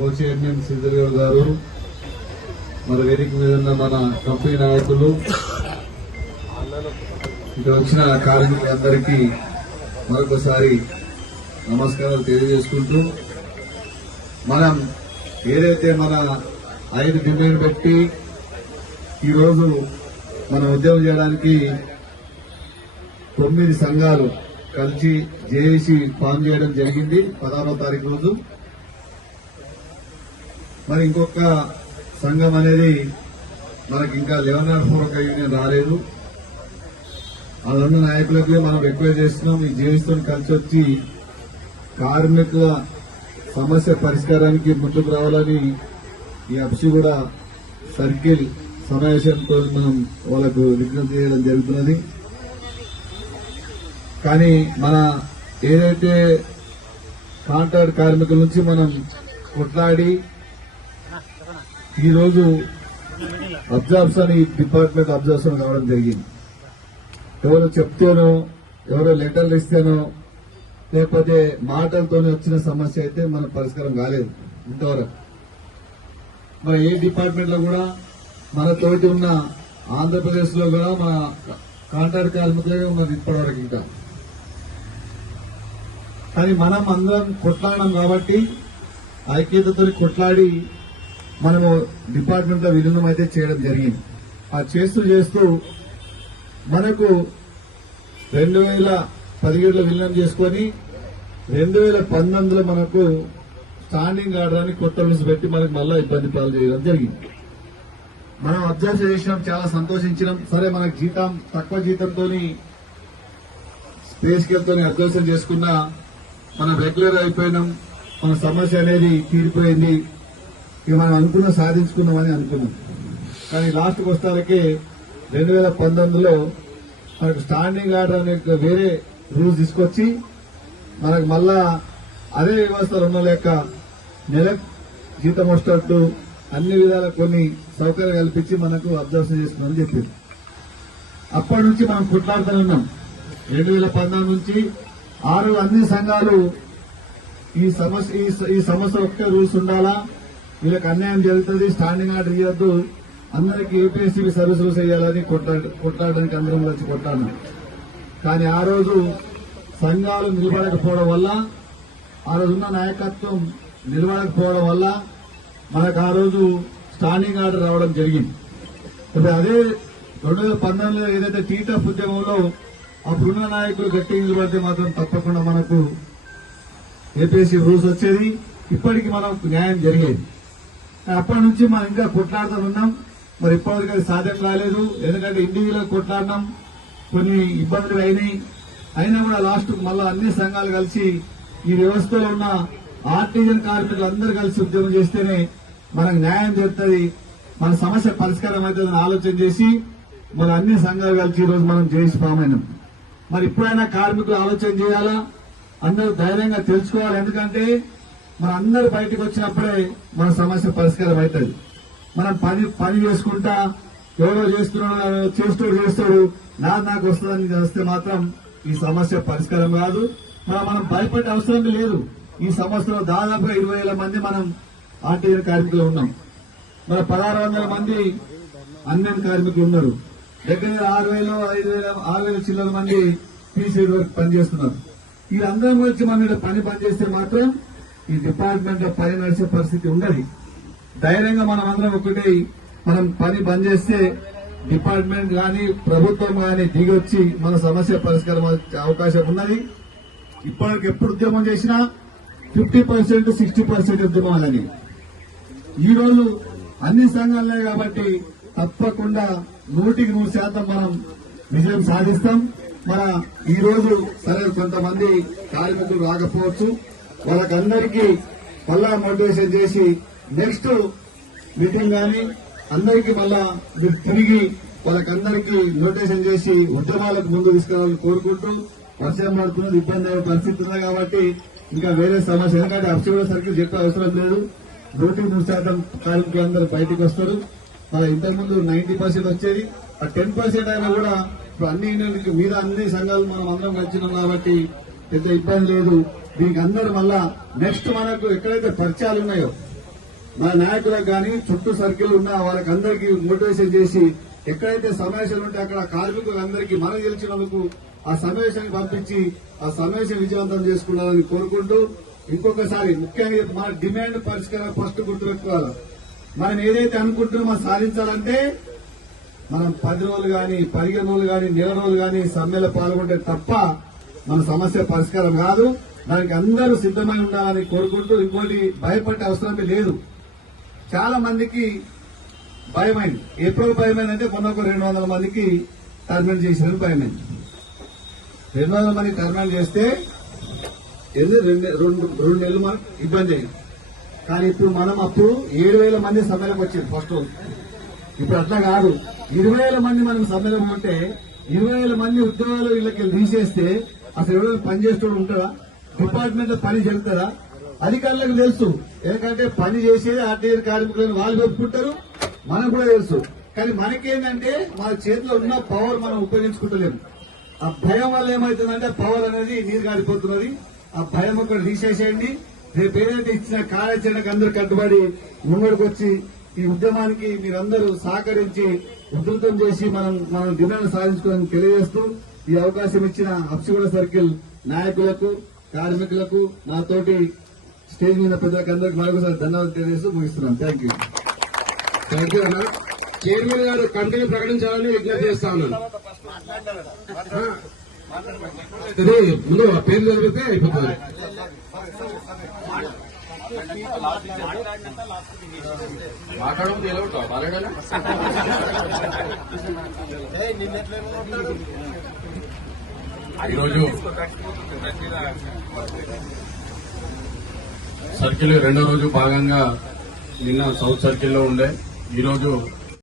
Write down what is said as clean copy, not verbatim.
కో chairman Sridhar Goud గారు, మరి వేదిక మీద ఉన్న మన కంపెనీ నాయకులు, ఇక్కడ వచ్చిన కార్మికులందరికీ మరొకసారి నమస్కారాలు తెలియజేసుకుంటూ, మనం ఏదైతే మన 5 డిమాండ్ పెట్టి ఈరోజు మనం ఉద్యమం చేయడానికి 9 సంఘాలు కలిసి జేఏసీ ఫామ్ చేయడం జరిగింది 16వ తారీఖు రోజు. మరి ఇంకొక సంఘం అనేది మనకి ఇంకా 11 యూనియన్ రాలేదు. అందున్న నాయకులకి మనం రిక్వెస్ట్ చేస్తున్నాం, ఈ జేఏసీతో కలిసి వచ్చి కార్మికుల సమస్య పరిష్కారానికి ముందుకు రావాలని ఈ అప్సి కూడా సర్కిల్ సమావేశంతో మనం వాళ్ళకు విజ్ఞప్తి చేయడం జరుగుతున్నది. కానీ మన ఏదైతే కాంట్రాక్ట్ కార్మికుల నుంచి మనం కొట్లాడి ఈరోజు అబ్జర్వేషన్, ఈ డిపార్ట్మెంట్ అబ్జర్వేషన్ కావడం జరిగింది. ఎవరో చెప్తేనో, ఎవరో లెటర్లు ఇస్తేనో, లేకపోతే మాటలతోనే వచ్చిన సమస్య అయితే మన పరిష్కారం కాలేదు ఇంతవరకు. మరి ఏ డిపార్ట్మెంట్ లో కూడా మన తోటి ఉన్న ఆంధ్రప్రదేశ్ లో కూడా మన కాంట్రాక్ట్ కార్మికులే ఉన్నది ఇప్పటివరకు ఇంకా. కానీ మనం అందరం కొట్లాడడం కాబట్టి ఐక్యతతో కొట్లాడి మనము డిపార్ట్మెంట్ లో విలీనం అయితే చేయడం జరిగింది. ఆ చేస్తూ మనకు 2017లో విలీనం చేసుకుని 2019లో మనకు స్టాండింగ్ ఆర్డర్ అని కొత్త రూల్స్ పెట్టి మనకు మళ్ళా ఇబ్బంది పాలు చేయడం జరిగింది. మనం అబ్జర్వ్ చేసినాం, చాలా సంతోషించినాం. సరే, మనకు జీతం తక్కువ జీతంతో స్పే స్కేల్తో అబ్జర్వేషన్ చేసుకున్నా మనం రెగ్యులర్ అయిపోయినాం, మన సమస్య అనేది తీరిపోయింది, ఇక మనం అనుకున్న సాధించుకున్నామని అనుకున్నాం. కానీ లాస్ట్కి వస్తారకే 2019లో మనకు స్టాండింగ్ ఆర్డర్ అనే వేరే రూల్స్ తీసుకొచ్చి మనకు మళ్ళా అదే వ్యవస్థలు ఉండలేక నెలకు జీతం వచ్చేటట్టు అన్ని విధాల కొన్ని సౌకర్యాలు కల్పించి మనకు అబ్జర్వేషన్ చేసుకున్నామని చెప్పింది. అప్పటి నుంచి మనం కొట్లాడుతూనే ఉన్నాం. 2014 నుంచి అన్ని సంఘాలు ఈ సమస్య ఒకే రూల్స్ ఉండాలా, వీళ్ళకి అన్యాయం జరుగుతుంది, స్టాండింగ్ ఆర్డర్ ఇవ్వద్దు, అందరికీ ఏపీఎస్సీ సర్వీసులు చేయాలని కొట్లాడడానికి అందరం కలిసి కొట్లాడినాం. కానీ ఆ రోజు సంఘాలు నిలబడకపోవడం వల్ల, ఆ రోజున్న నాయకత్వం నిలబడకపోవడం వల్ల మనకు ఆ రోజు స్టాండింగ్ ఆర్డర్ రావడం జరిగింది. ఇప్పుడు అదే 2019లో ఏదైతే టీటఫ్ ఉద్యమంలో అప్పుడున్న నాయకులు గట్టిగా నిలబడితే మాత్రం తప్పకుండా మనకు ఏపీఎస్సీ రూల్స్ వచ్చేది, ఇప్పటికీ మనకు న్యాయం జరిగేది. అప్పటి నుంచి మనం ఇంకా కొట్లాడుతూ ఉన్నాం. మరి ఇప్పటివరకు అది సాధ్యం కాలేదు, ఎందుకంటే ఇండివిజువల్ కొట్లాడినాం, కొన్ని ఇబ్బందులు అయినా కూడా లాస్ట్ మళ్ళా అన్ని సంఘాలు కలిసి ఈ వ్యవస్థలో ఉన్న ఆర్టిజన్ కార్మికులు అందరూ కలిసి ఉద్యమం చేస్తేనే మనకు న్యాయం జరుగుతుంది, మన సమస్య పరిష్కారం అవుతుందని ఆలోచన చేసి మన అన్ని సంఘాలు కలిసి ఈరోజు మనం చేసి పామైనాం. మరి ఇప్పుడైనా కార్మికులు ఆలోచన చేయాలా, అందరూ ధైర్యంగా తెలుసుకోవాలి. ఎందుకంటే మన అందరూ బయటకు వచ్చినప్పుడే మన సమస్య పరిష్కారం అవుతుంది. మనం పని చేసుకుంటా ఎవరో చేస్తాడు నాకు వస్తుందని వస్తే మాత్రం ఈ సమస్య పరిష్కారం కాదు. మనం భయపడే అవసరం లేదు. ఈ సంవత్సరం దాదాపుగా 20,000 మంది మనం ఆర్టీజన్ కార్మికులు ఉన్నాం. మన 1,600 మంది అన్యన్ కార్మికులు ఉన్నారు. దగ్గర 6,000 చిల్లర మంది పీసీ వర్క్ పనిచేస్తున్నారు. వీళ్ళందరం గురించి మనం పని పనిచేస్తే మాత్రం ఈ డిపార్ట్మెంట్ లో పని నడిచే పరిస్థితి ఉండదు. ధైర్యంగా మనం అందరం ఒకటి మనం పని బంద్ చేస్తే డిపార్ట్మెంట్ గాని ప్రభుత్వం గాని దిగొచ్చి మన సమస్య పరిష్కారం అవకాశం ఉన్నది. ఇప్పటికి ఎప్పుడు ఉద్యమం చేసినా 50% 60% ఉద్యమాలని ఈ రోజు అన్ని సంఘాలే కాబట్టి తప్పకుండా 100% మనం విజయం సాధిస్తాం. మన ఈ రోజు సరే కొంతమంది కార్మికులు రాకపోవచ్చు, వాళ్ళకందరికీ మళ్ళా మోటివేషన్ చేసి నెక్స్ట్ మీటింగ్ గాని అందరికీ మళ్ళా తిరిగి వాళ్ళకందరికీ నోటివేషన్ చేసి ఉద్యమాలకు ముందు తీసుకురావాలని కోరుకుంటూ, వర్షం పడుతున్నది, ఇబ్బంది అయ్యే పరిస్థితి ఉంది కాబట్టి ఇంకా వేరే సమస్య, ఎందుకంటే అప్సిగూడ సర్కిల్ చెప్పే అవసరం లేదు. 103% కార్మికులందరూ బయటకు వస్తారు. మన ఇంతకుముందు 90% వచ్చేది, ఆ 10% అయినా కూడా ఇప్పుడు అన్ని సంఘాలు మనం అందరం కలిసినాం కాబట్టి పెద్ద ఇబ్బంది లేదు. దీనికి అందరూ మళ్ళా నెక్స్ట్ మనకు ఎక్కడైతే పరిచయాలు ఉన్నాయో మన నాయకులకు కానీ చుట్టూ సర్కిల్ ఉన్న వాళ్ళకందరికీ మోటివేషన్ చేసి ఎక్కడైతే సమావేశాలు ఉంటే అక్కడ కార్మికులందరికీ మనం గెలిచినందుకు ఆ సమావేశానికి పంపించి ఆ సమావేశం విజయవంతం చేసుకున్నారని కోరుకుంటూ ఇంకొకసారి ముఖ్యంగా మన డిమాండ్ పరిష్కారం ఫస్ట్ గుర్తుపెట్టుకోవాలి. మనం ఏదైతే అనుకుంటున్నామో సాధించాలంటే మనం 10 రోజులు గాని 15 రోజులు గాని నెల రోజులు గాని సమ్మెలో పాల్గొంటే తప్ప మన సమస్య పరిష్కారం కాదు. దానికి అందరూ సిద్దమై ఉండాలని కోరుకుంటూ ఇంకోటి భయపడే అవసరమే లేదు. చాలా మందికి భయమైంది. ఎప్పుడు భయమైందంటే మొన్న ఒక 200 మందికి టర్మినేట్ చేసినట్టు భయమైంది. 200 మంది టర్మినేట్ చేస్తే రెండు నెలలు మనకు ఇబ్బంది అయింది. కానీ ఇప్పుడు మనం అప్పుడు 7,000 మంది సమ్మెలకు వచ్చింది ఫస్ట్ రోజు. ఇప్పుడు అట్లా కాదు, 20,000 మంది మనం సమ్మెలకు ఉంటే 20,000 మంది ఉద్యోగాలు వీళ్ళకి తీసేస్తే అసలు ఎవరైనా పని చేస్తూ ఉంటారా? డిపార్ట్మెంట్ లో పని జరుగుతుందా? అధికారులకు తెలుసు. ఎందుకంటే పని చేసేది ఆర్టీఐ కార్మికులను వాళ్ళు పెట్టుకుంటారు, మనకు కూడా తెలుసు. కానీ మనకేంటంటే మన చేతిలో ఉన్న పవర్ మనం ఉపయోగించుకుంటలేము. ఆ భయం వల్ల ఏమవుతుందంటే పవర్ అనేది నీరు గారిపోతున్నది. ఆ భయం ఒకటి తీసేసేయండి. రేపు ఏదైతే ఇచ్చిన కార్యాచరణకు అందరూ కట్టుబడి ముంగడికి వచ్చి ఈ ఉద్యమానికి మీరందరూ సహకరించి ఉధృతం చేసి మనం డిమాండ్ సాధించుకోవాలని తెలియజేస్తూ ఈ అవకాశం ఇచ్చిన హబ్సిగూడ సర్కిల్ నాయకులకు, కార్మికులకు, నాతోటి స్టేజ్ మీద పెద్దలకు అందరికీ మరొకసారి ధన్యవాదాలు తెలియజేస్తూ ముగిస్తున్నాను. Thank you. థ్యాంక్ యూ అన్న. చైర్మన్ గారు కంటిన్యూ ప్రకటించాలని విజ్ఞప్తి చేస్తా ఉన్నాను. ఇది ముందు పేరు చదివితే అయిపోతుంది. ఈరోజు సర్కిల్ 2వ రోజు భాగంగా నిన్న సౌత్ సర్కిల్లో ఉండే, ఈరోజు